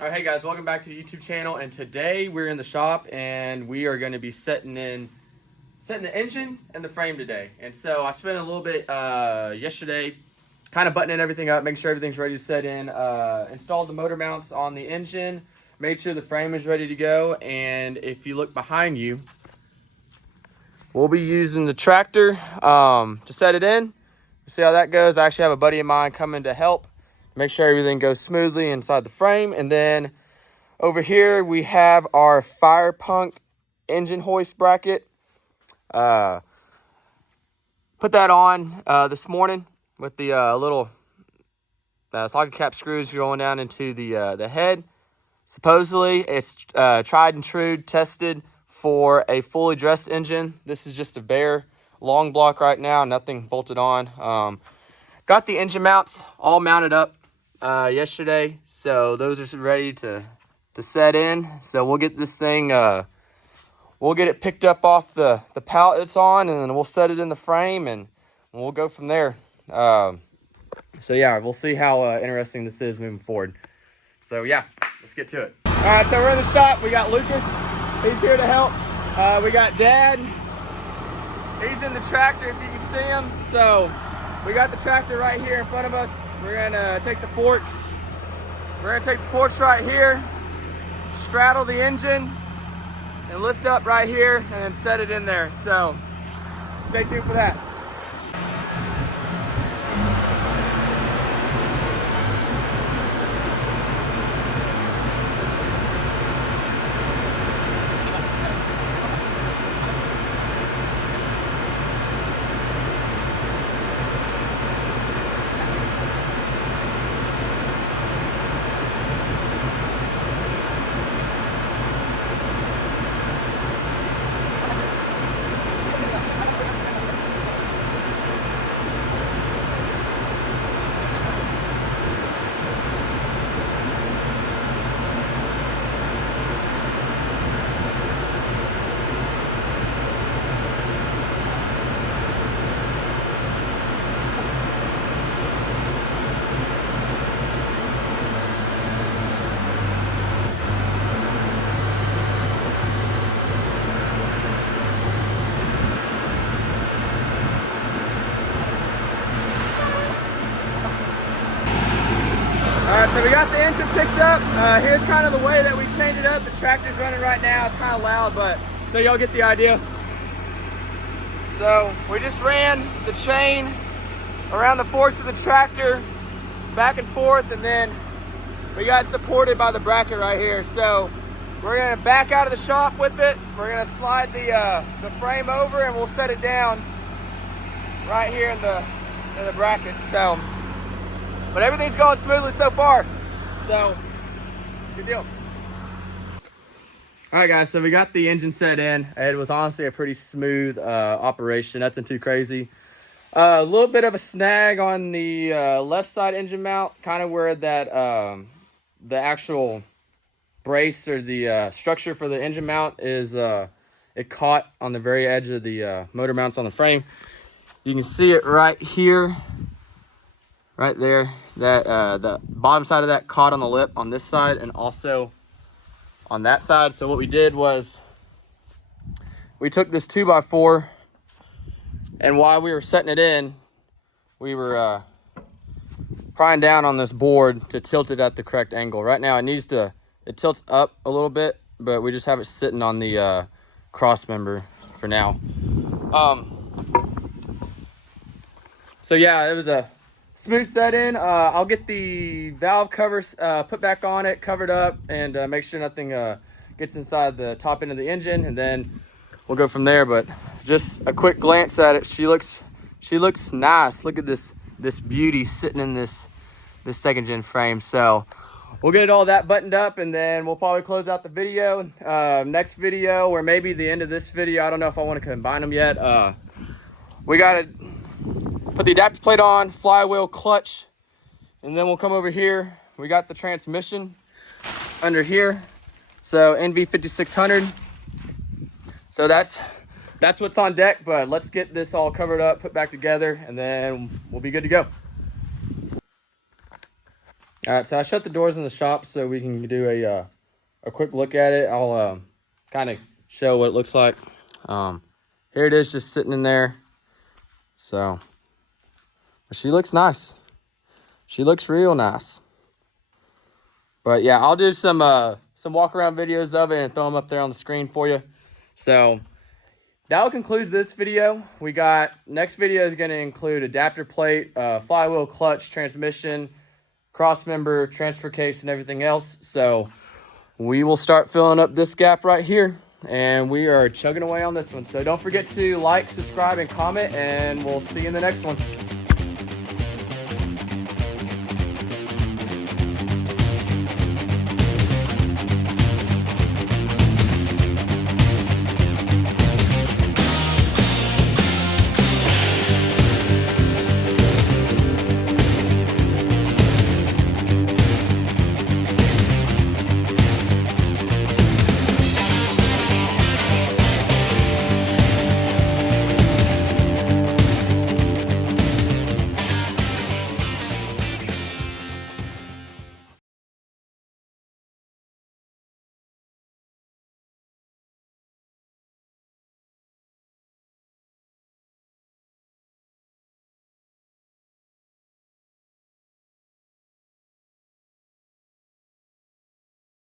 All right, hey guys, welcome back to the YouTube channel. And today we're in the shop and we are going to be setting the engine and the frame today. And so I spent a little bit yesterday kind of buttoning everything up, making sure everything's ready to set in. Installed the motor mounts on the engine, made sure the frame is ready to go. And if you look behind you, we'll be using the tractor to set it in. See how that goes. I actually have a buddy of mine coming to help make sure everything goes smoothly inside the frame. And then over here we have our Fire Punk engine hoist bracket. Put that on this morning with the little socket cap screws going down into the head. Supposedly it's tried and true, tested for a fully dressed engine. This is just a bare long block right now, nothing bolted on. Got the engine mounts all mounted up yesterday, so those are ready to set in. So we'll get this thing, we'll get it picked up off the pallet it's on, and then we'll set it in the frame, and we'll go from there. So yeah, we'll see how interesting this is moving forward. So yeah, let's get to it. All right, so we're in the shop. We got Lucas, he's here to help. We got Dad, he's in the tractor if you can see him. So we got the tractor right here in front of us. We're gonna take the forks. We're gonna take the forks right here, straddle the engine, and lift up right here, and then set it in there. So stay tuned for that. All right, so we got the engine picked up. Here's kind of the way that we change it up. The tractor's running right now. It's kind of loud, but so y'all get the idea. So we just ran the chain around the forks of the tractor, back and forth, and then we got supported by the bracket right here. So we're gonna back out of the shop with it. We're gonna slide the frame over, and we'll set it down right here in the bracket. So. But everything's going smoothly so far, so good deal. All right, guys, so we got the engine set in. It was honestly a pretty smooth operation, nothing too crazy. A little bit of a snag on the left side engine mount, kind of where that the actual brace or the structure for the engine mount is, it caught on the very edge of the motor mounts on the frame. You can see it right here. Right there, that the bottom side of that caught on the lip on this side and also on that side. So what we did was we took this 2x4, and while we were setting it in, we were prying down on this board to tilt it at the correct angle. Right now it tilts up a little bit, but we just have it sitting on the cross member for now. So yeah, it was a smooth set in. I'll get the valve covers put back on it, covered up, and make sure nothing gets inside the top end of the engine, and then we'll go from there. But just a quick glance at it, she looks nice. Look at this beauty sitting in this second gen frame. So we'll get all that buttoned up, and then we'll probably close out the video. Next video, or maybe the end of this video, I don't know if I want to combine them yet. We gotta put the adapter plate on, flywheel, clutch, and then we'll come over here. We got the transmission under here. So VP44. So that's what's on deck, but let's get this all covered up, put back together, and then we'll be good to go. All right, so I shut the doors in the shop so we can do a quick look at it. I'll kind of show what it looks like. Here it is, just sitting in there. So she looks nice. She looks real nice. But yeah, I'll do some walk around videos of it and throw them up there on the screen for you. So that will conclude this video. We got next video is going to include adapter plate, flywheel, clutch, transmission, cross member, transfer case, and everything else. So we will start filling up this gap right here, and we are chugging away on this one. So don't forget to like, subscribe, and comment, and we'll see you in the next one.